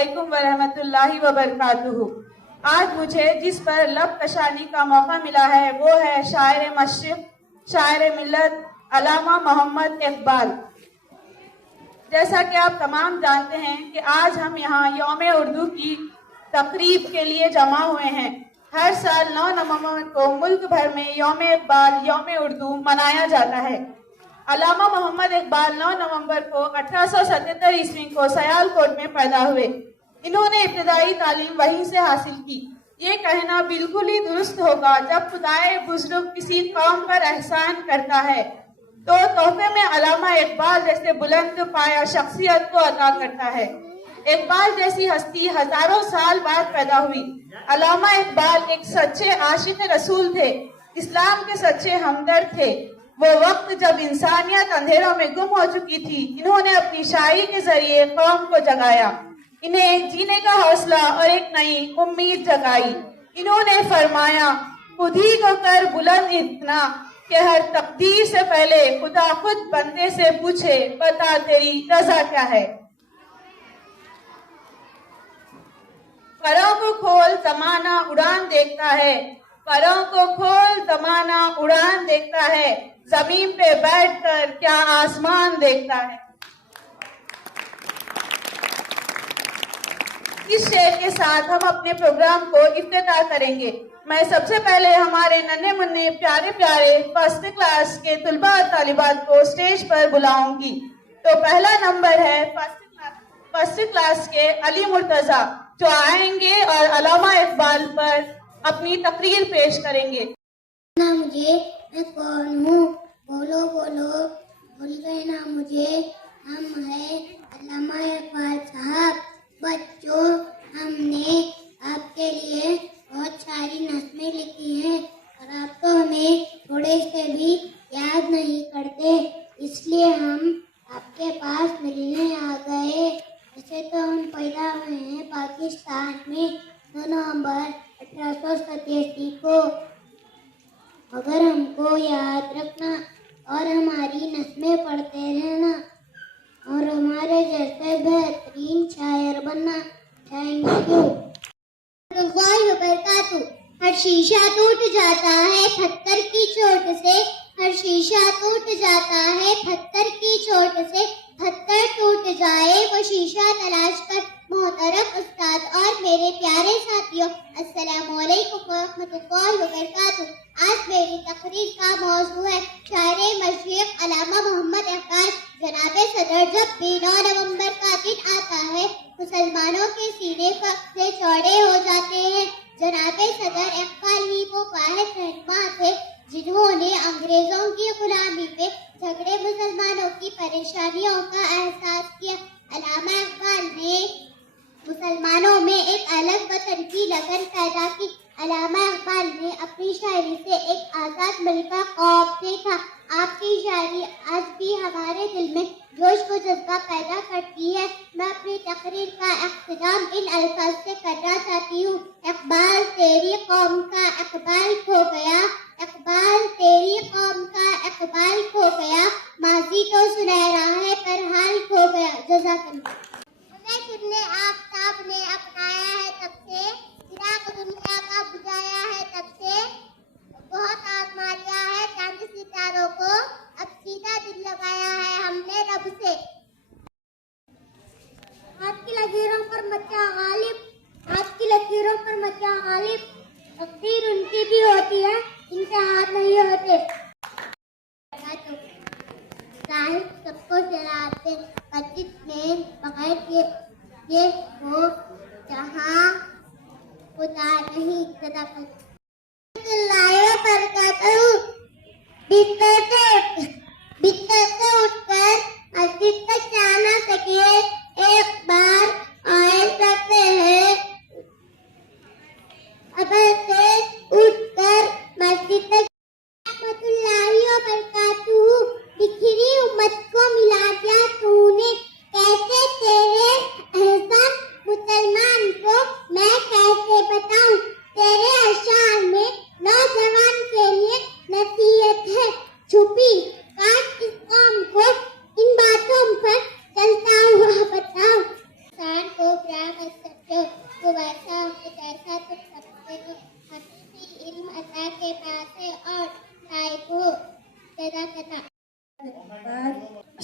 वालेकुम वरहमतुल्लाहि वबरकातुहू। आज मुझे जिस पर लब कशानी का मौका मिला है वो है शायर मशरिक़, शायर मिल्लत अल्लामा मोहम्मद इकबाल। जैसा कि आप तमाम जानते हैं कि आज हम यहाँ यौम उर्दू की तकरीब के लिए जमा हुए हैं। हर साल 9 नवंबर को मुल्क भर में यौम इकबाल, यौम उर्दू मनाया जाता है। अल्लामा मोहम्मद इकबाल 9 नवंबर को 1877 ईस्वी को सयालकोट में पैदा हुए। इन्होंने इब्तदाई तालीम वहीं से हासिल की। ये कहना बिल्कुल ही दुरुस्त होगा, जब खुदाए बुजुर्ग किसी कौम पर एहसान करता है तो तोहफे में अल्लामा इकबाल जैसे बुलंद पाया शख्सियत को अता करता है। इकबाल जैसी हस्ती हजारों साल बाद पैदा हुई। अल्लामा इकबाल एक सच्चे आशिक रसूल थे, इस्लाम के सच्चे हमदर्द थे। वो वक्त जब इंसानियत अंधेरों में गुम हो चुकी थी, इन्होंने अपनी शायरी के जरिए कौम को जगाया, इन्हें एक जीने का हौसला और एक नई उम्मीद जगाई। इन्होंने फरमाया, खुद ही को कर बुलंद इतना कि हर तकदीर से पहले खुदा खुद बंदे से पूछे, बता तेरी रजा क्या है। परों को खोल जमाना उड़ान देखता है, परों को खोल जमाना उड़ान देखता है, जमीन पे बैठकर क्या आसमान देखता है। इस शेर के साथ हम अपने प्रोग्राम को इफ्तिताह करेंगे। मैं सबसे पहले हमारे नन्हे मुन्ने प्यारे प्यारे फर्स्ट क्लास के तुलबा और तालिबात को स्टेज पर बुलाऊंगी। तो पहला नंबर है फर्स्ट क्लास के अली मुर्तजा, जो आएंगे और अल्लामा इकबाल पर अपनी तकरीर पेश करेंगे। ना मुझे, मैं कौन हूँ, बोलो बोलो, भूल गए ना मुझे, हम है अल्लामा इकबाल साहब। बच्चों, हमने आपके लिए बहुत सारी नज़्में लिखी हैं और आप तो हमें थोड़े से भी याद नहीं करते, इसलिए हम आपके पास मिलने आ गए। वैसे तो हम पैदा हुए हैं पाकिस्तान में 9 नवंबर 1887 को, मगर हमको याद रखना और हमारी नज़्में पढ़ते रहना और हमारे जैसे बेहतरीन शायर बनना। Thank you. हर शीशा टूट जाता है पत्थर की चोट से, हर शीशा टूट जाता है पत्थर की चोट से, पत्थर टूट जाए वो शीशा तलाश कर। मोहतरम उस्ताद और मेरे प्यारे साथियों, अस्सलामु अलैकुम वरहमतुल्लाहि वबरकातुहू। आज मेरी तकरीर का मौजू है शायर मशरिक़ अल्लामा मोहम्मद इकबाल। जनाबे सदर, जब भी 9 नवंबर का दिन आता है मुसलमानों के सीने फख्र से चौड़े हो जाते हैं। जनाबे सदर इकबाल ही वो वाहिद रहनुमा थे जिन्होंने अंग्रेजों की गुलामी पे झगड़े मुसलमानों की परेशानियों का एहसास किया। अल्लामा इकबाल ने मुसलमानों में एक अलग वतन की लगन पैदा की। अल्लामा इकबाल ने अपनी शायरी से एक आज़ाद मुल्क का ख्वाब देखा। आपकी शायरी आज भी हमारे दिल में जोश व जज्बा पैदा करती है। मैं अपनी तकरीर का इख्तिताम इन अल्फाज से करना चाहती हूँ। इकबाल तेरी कौम का इकबाल खो गया, इकबाल तेरी कौम का इकबाल खो गया, माजी तो सुनहरा है पर हाल खो गया। जज़ाकल्लाह। कितने आफताब ने अपनाया है तब से, चिराग दुनिया का बुझाया है तब से, बहुत आजमा लिया है चांद सितारों को, अब सीधा दिल लगाया है हमने रब से। हाथ की लकीरों पर मचा गालिब, हाथ की लकीरों पर मचा गालिब, तकदीर उनकी भी होती है इनके हाथ नहीं होते। साहिब सबको शरारते मस्जिद में बगैर ये हो जहाँ खुदा नहीं सदाकत। बिस्तर से उठकर मस्जिद तक जाना सके, एक बार आए सकते हैं। अब से उठकर मस्जिद तक बिखरी उम्मत को मिला दिया तूने, कैसे तेरे एहसान मुसलमान को मैं कैसे बताऊं। तेरे अशार में नौजवान के लिए नसीहत है छुपी, काश इस कौम को इन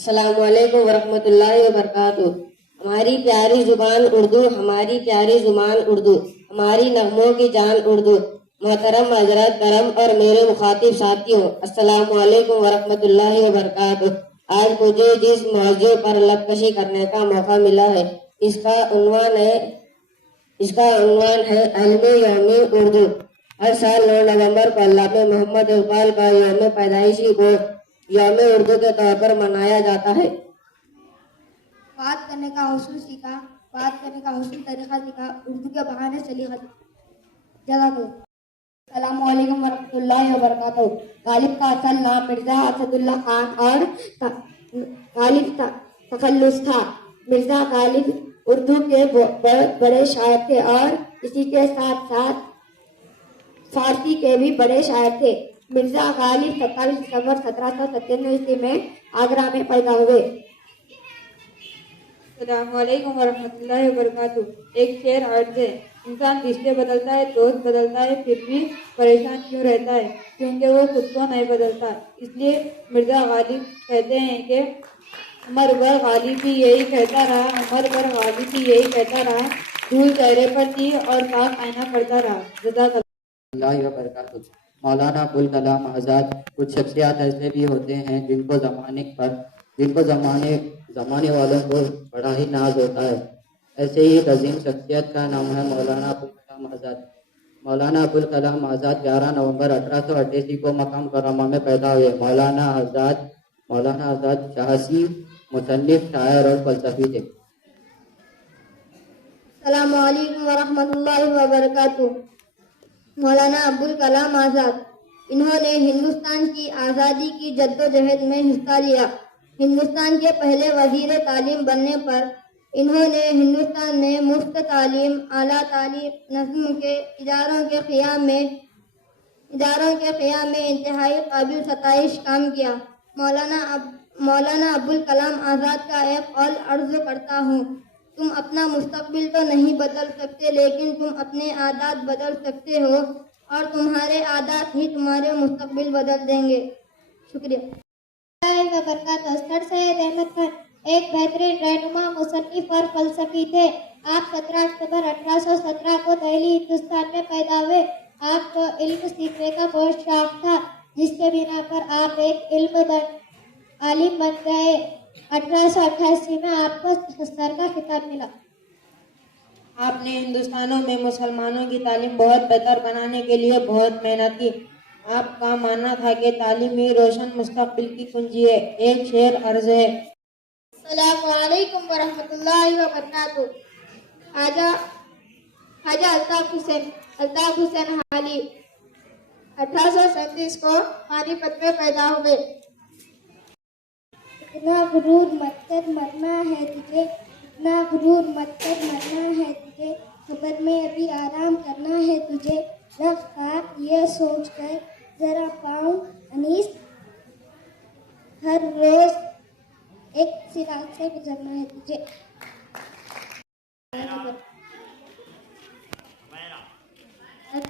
अस्सलामु अलैकुम वरहमतुल्लाहि वबरकातुहू। हमारी प्यारी जुबान उर्दू, हमारी प्यारी जुबान उर्दू, हमारी नगमों की जान उर्दू। मोहतरम हजरत करम और मेरे मुखातिब साथियों, अस्सलामु अलैकुम वरहमतुल्लाहि वबरकातुहू। आज मुझे जिस मौजू पर लबकशी करने का मौका मिला है, इसका उन्वान है इल्मे यौमी उर्दू। हर साल 9 नवंबर को अल्लामा मोहम्मद इकबाल का यौम पैदाइशी को यौम उर्दू के तौर पर मनाया जाता है। बात करने का हौसला सीखा, बात करने का हौसला तरीका सीखा, उर्दू के बहाने सलीका जज़ाकल्लाह। अस्सलामु अलैकुम वरहमतुल्लाहि वबरकातुहू। गालिब का असल नाम मिर्जा असदुल्ला खान और गालिब तखल्लुस था। मिर्जा गालिब उर्दू के बड़े शायर थे और इसी के साथ साथ फारसी के भी बड़े शायर थे। मिर्जा गालिब 27 दिसंबर 1797 ईस्वी में आगरा में पैदा हुए। अस्सलामुअलैकुम वरहमतुल्लाहि वबरकातुहू। एक शेर अर्ज है, इंसान रिश्ते बदलता है, दोस्त बदलता है, फिर भी परेशान क्यों रहता है? क्योंकि वो खुद को नहीं बदलता। इसलिए मिर्जा गालिब कहते हैं कि उमर भर गालिब भी यही कहता रहा, उमर भर गालिब भी यही कहता रहा, धूल चेहरे पर थी और साफ आईना पड़ता रहा। अल्लाह वबरकातुहू। मौलाना अबुल कलाम आज़ाद। कुछ शख्सियात ऐसे भी होते हैं जिनको ज़माने वालों को बड़ा ही नाज होता है। ऐसे ही एक अजीम शख्सियत का नाम है मौलाना अबुल कलाम आज़ाद। मौलाना अबुल कलाम आज़ाद 11 नवंबर 1888 को मक्का मुकर्रमा में पैदा हुए। मौलाना आज़ाद शाहसी, मुसन्निफ, शायर और फलसफी थे। अस्सलामु अलैकुम वरहमतुल्लाहि वबरकातुहू। मौलाना अबुल कलाम आज़ाद, इन्होंने हिंदुस्तान की आज़ादी की जद्दोजहद में हिस्सा लिया। हिंदुस्तान के पहले वजीर तालीम बनने पर इन्होंने हिंदुस्तान में मुफ्त तालीम, आला तालीम नज़्म के इदारों के क़याम में इंतहाई काबिल सताइश काम किया। मौलाना अबुल कलाम आज़ाद का एक कौल अर्ज़ करता हूँ, तुम अपना मुस्तकबिल तो नहीं बदल सकते, लेकिन तुम अपने आदात बदल सकते हो और तुम्हारे आदात ही तुम्हारे मुस्तकबिल बदल देंगे। शुक्रिया। सर सैयद अहमद खान एक बेहतरीन रहनुमा, मुसन्निफ और फलसफी थे। आप 17 अक्टूबर 1817 को दिल्ली हिंदुस्तान में पैदा हुए। आपको इल्म सीखने का बहुत शौक था, जिसके बिना पर आप एक आलिम बन गए। 1888 में आपको सर का खिताब मिला। आपने हिंदुस्तानों में मुसलमानों की तालीम बहुत बेहतर बनाने के लिए बहुत मेहनत की। आपका मानना था कि तालीम ही रोशन मुस्तकबिल की कुंजी है। एक शेर अर्ज है। अस्सलामु अलैकुम वरहमतुल्लाहि वबरकातुहू। ख्वाजा अल्ताफ हुसैन हाली 1837 को पानीपत में पैदा हुए। इतना गुरूर मत कर मरना है तुझे, इतना गुरूर मत कर मरना है तुझे, खबर में अभी आराम करना है तुझे। रफ्तार ये सोच कर जरा पाऊं अनीस, हर रोज एक सिराग से गुजरना है तुझे।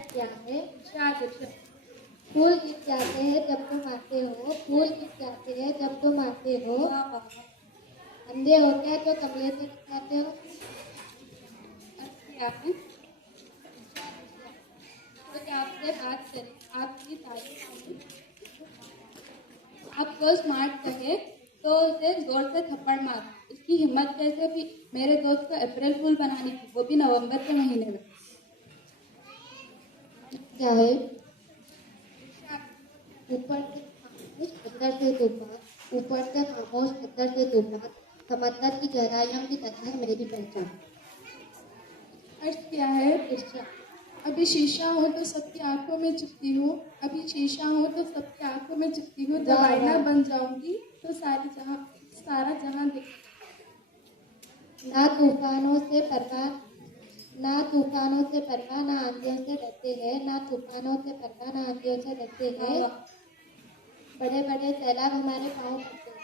क्या है फूल गिर जाते हैं जब तुम आते हो, फूल गिर जाते हैं जब तुम आते हो। अंधे होते हैं तो कमरे से जाते हो। आपसे बात करें, आपकी तारीफ, आपको स्मार्ट कहे तो उसे जोर से थप्पड़ मार। उसकी हिम्मत कैसे भी मेरे दोस्त को अप्रैल फूल बनानी थी, वो भी नवंबर के महीने में। क्या है? ऊपर से खामोश अंदर से तूफान, ऊपर से खामोश अंदर से तूफान, समंदर की गहराइयों की तरह है मेरी पहचान। अर्थ क्या है? अभी शीशा हो तो सबकी आंखों में चिपती हूँ, अभी शीशा हो तो सबकी आंखों में चिपती हूँ। जब आईना बन जाऊंगी तो सारा जहां देख। ना तूफानों से परवाह, ना आंधियों से डरते हैं, ना तूफानों से परवाह, ना आंधियों से डरते हैं। बड़े बड़े सैलाब हमारे पाँव पड़ते हैं।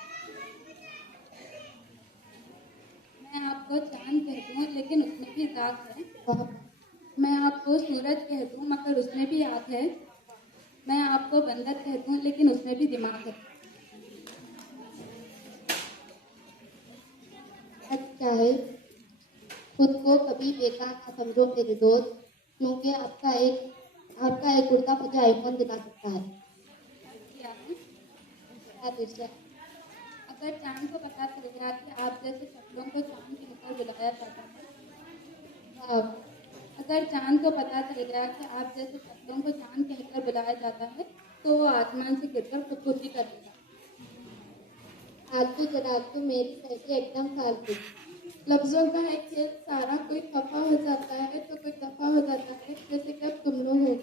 मैं आपको चांद कहती हूँ लेकिन उसमें भी दाग है। मैं आपको सूरज कह दूँ मगर उसमें भी आग है। मैं आपको बंदर कहती हूँ लेकिन उसमें भी दिमाग है। चाहे खुद को कभी बेकार ना समझो मेरे दोस्त, क्योंकि आपका एक कुर्ता मुझे आईफोन दिला सकता है। अगर चांद को पता चलेगा कि आप जैसे शक्लों को चांद के ऊपर बुलाया जाता है, अगर चांद को पता चलेगा कि आप जैसे शक्लों को चांद के ऊपर बुलाया जाता है, तो वो आसमान से गिरकर खुदकुशी करेगा। आलतू जलालतू मेरी सहेली एकदम फालतू। लफ्जों का है खेल, सारा कोई खफा हो जाता है तो कोई दफा हो जाता है, जैसे कि अब तुम लोग हो।